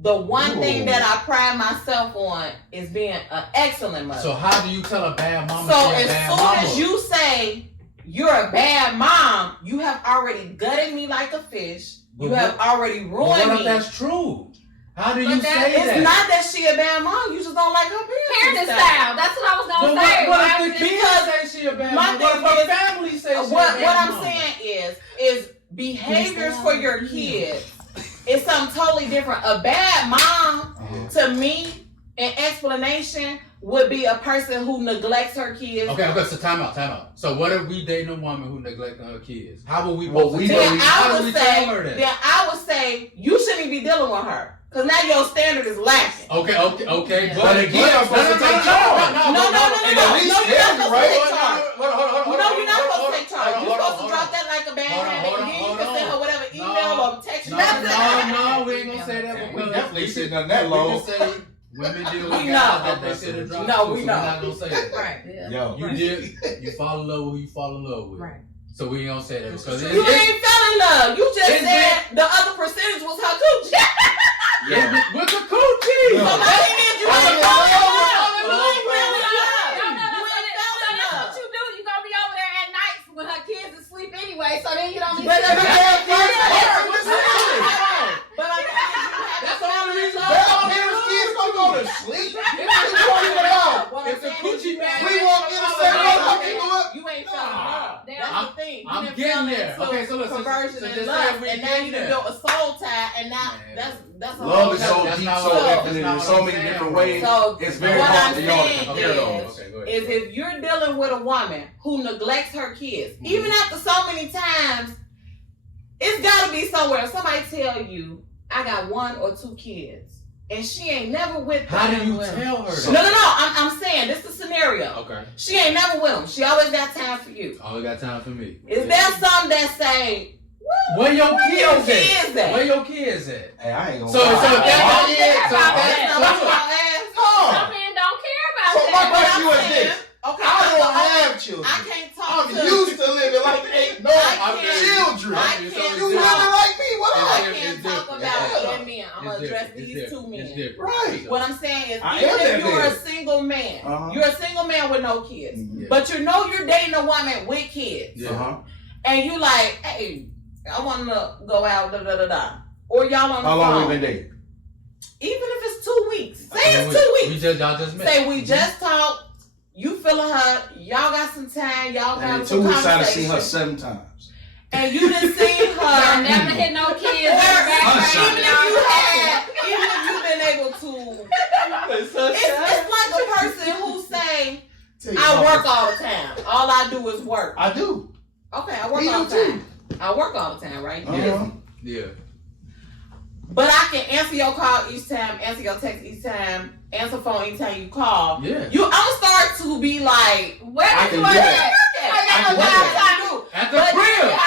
the one Ooh. thing that I pride myself on is being an excellent mother. So how do you tell a bad mama So she a as bad soon mama? as you say you're a bad mom, you have already gutted me like a fish. You But have already But ruined what if me. that's true? How do But you that- say It's that? not that she a bad mom. You just don't like her parenting parenting style. That's what I was But gonna what, say. what Why if is the it- kids say she a bad My mama? What thing if her is- family say she a What bad I'm mama? saying is behaviors for your kids is something totally different. A bad mom to me, an explanation would be a person who neglects her kids. Okay, so time out. So what if we dating a woman who neglecting her kids? How would we Well, supposed we to know tell Then we- how I do we would tell say, her that? then I would say you shouldn't be dealing with her because now your standard is lacking. Okay. Yeah. But again, I'm supposed to take charge. No, And at least you're not Henry, supposed right? to take charge. Hold No, you're not supposed to take charge. You're supposed to drop that like a bad Hold on, hand, hold and on, then you hold can send on. her whatever No. email or text. No, That's it. no, we ain't gonna say that We because definitely sitting on that low. We can say women deal with We guys know. that they should have dropped. No, too, we so know. We're not gonna say that. Right. Yeah. Yo, You did. You fall in love with who you fall in love with. Right. So we ain't gonna say that because You ain't fell in love. You just It's said the other percentage was her coochie. with the coochie. Yo. So my thing is you I ain't mean, fell in no, love. no, You no, ain't no, fell in No, love. no, no. You So ain't fell in that's love. what you do. You gonna be over there at night when her kids is asleep anyway. So then you don't need But to. that's bad That's parents. bad. But I'm saying you That's haven't the fell only in reason. love. Bad parents' kids gonna go to sleep. What you talking about? What I'm If the saying is coochie you bad, We haven't- won't get a second up and do it. You ain't fell in love. That's I'm- the thing. You I'm done getting fell there. into Okay, so listen, conversion so and just lust, say we and now getting you done there. built a soul tie, and now Man. that's a Love whole is so nother- That's deep, not so what- So- infinite, in that's so not what many I'm different saying. ways. So It's very what hard I'm for y'all to saying compare those. Okay, go ahead. is if you're dealing with a woman who neglects her kids, even after so many times, it's got to be somewhere. If somebody tell you, I got 1 or 2 kids, and she ain't never with them. How do you tell her No, that? I'm saying this is the scenario. Okay. She ain't never with them. She always got time for you. All got time for me. Is there some that say, Where your your kids kids at? at? Where your kids at? Hey, I ain't gonna So lie. that- My that- kids- so That's not what that- y'all ask. No. Some men don't care about So my that. question I'm was saying, this. okay, I don't have children. I can't talk I'm to used to living like ain't no I can't- children. I It's can't You different. living like me? What I up? It's can't different. talk It's about different. other men. I'm gonna address these 2 men. Right. What I'm saying is, I even am if that you're a man. single man, Uh-huh. you're a single man with no kids, Mhm. but you know you're dating a woman with kids, Yeah. Uh-huh. and you like, hey, I want to go out, da da da da, or y'all on the How long phone. we been dating? Even if it's 2 weeks, say it's 2 weeks. Y'all just met. Say we just talked. You feeling her? Y'all got some time. Y'all And in got 2 some weeks, I done seen her conversation. 7 times. And you done seen Y'all her. never hit no kids. Or Sunshine. even if you've been able to, it's like a person who say, I work all the time. All I do is work. I do. Okay, I work Me all the too. time. I work all the time, right? Uh-huh. Yeah. But I can answer your call each time, answer your text each time, answer phone anytime you call. Yeah. I'm gonna start to be like, Where I did can you do work that. at? I can do that. At the But crib.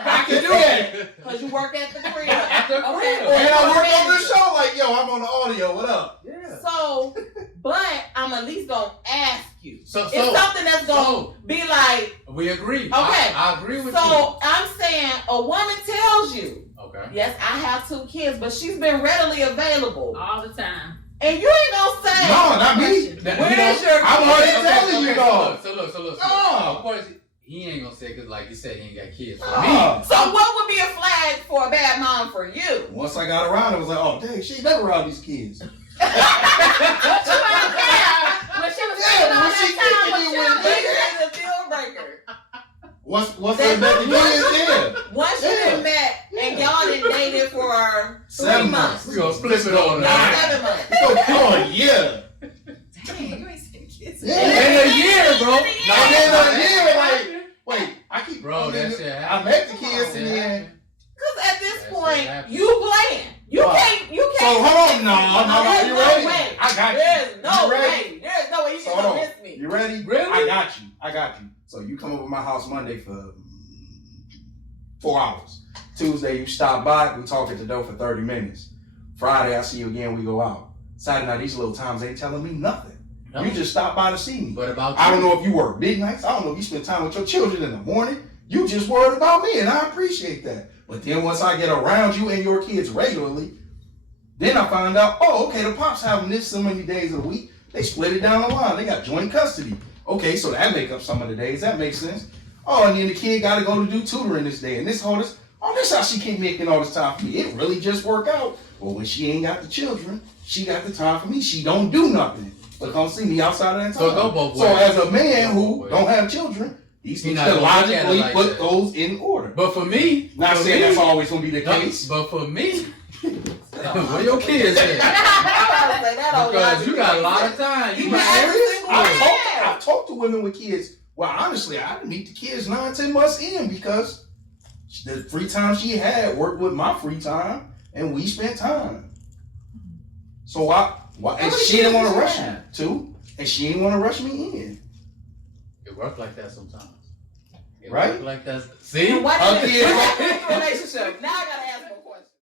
I can do that. Because you work at the crib. At the Okay. crib. And I work on the show like, yo, I'm on the audio. What up? Yeah. So, but I'm at least gonna ask you. So It's something that's gonna be like, we agree. Okay. I agree with you. so I'm saying a woman tells you, Okay. yes, I have 2 kids, but she's been readily available. All the time. And you ain't gonna say, No, not me. where's your I'm kid? already telling you, dog. So look. No. Of course, he ain't gonna say because, like you said, he ain't got kids. For Ah. So what would be a flag for a bad mom for you? Once I got around, it was like, oh, dang, she ain't never around these kids. She wasn't care when she was What's the kids there? Once you done met and y'all done dated for 3 months. We gonna flip it on now. that. 7 months. Oh, yeah. Dang, you ain't seen kids. Yeah. In a year, bro. Not in a year. Like, wait, I keep. Bro, that shit I met the kids in the end. Because at this That point, shit happened. you playing. You can't. So hold on, no, There's you no ready? way. I got you. There's no You ready? way. There's no way you So can hold on. miss me. You ready? Really? I got you. So you come over to my house Monday for 4 hours. Tuesday you stop by, we talk at the door for 30 minutes. Friday I see you again, we go out. Saturday night, these little times ain't telling me nothing. No. You just stop by to see me. But about you. I don't know if you work midnights. I don't know if you spend time with your children in the morning. You just worried about me, and I appreciate that. But then once I get around you and your kids regularly, then I find out, oh, okay, the pops having this so many days of the week. They split it down the line. They got joint custody. Okay, so that make up some of the days. That makes sense. Oh, and then the kid got to go to do tutoring this day. And this whole this. Oh, this how she keep making all this time for me. It really just work out. Well, when she ain't got the children, she got the time for me. She don't do nothing but come see me outside of that time. So go both ways. So as a man who don't have children, these things can logically like put that. those in order. But for me, Not saying that's always gonna be the case. But for me, where your kids at? Because Because you got a lot of time. You You got got every single I talk to women with kids. Well, honestly, I didn't meet the kids 9-10 months in because the free time she had worked with my free time, and we spent time. So why? And she didn't want to rush me too, and she didn't want to rush me in. It worked like that sometimes. It Right? worked like that. See? And what Okay. is a relationship? Now I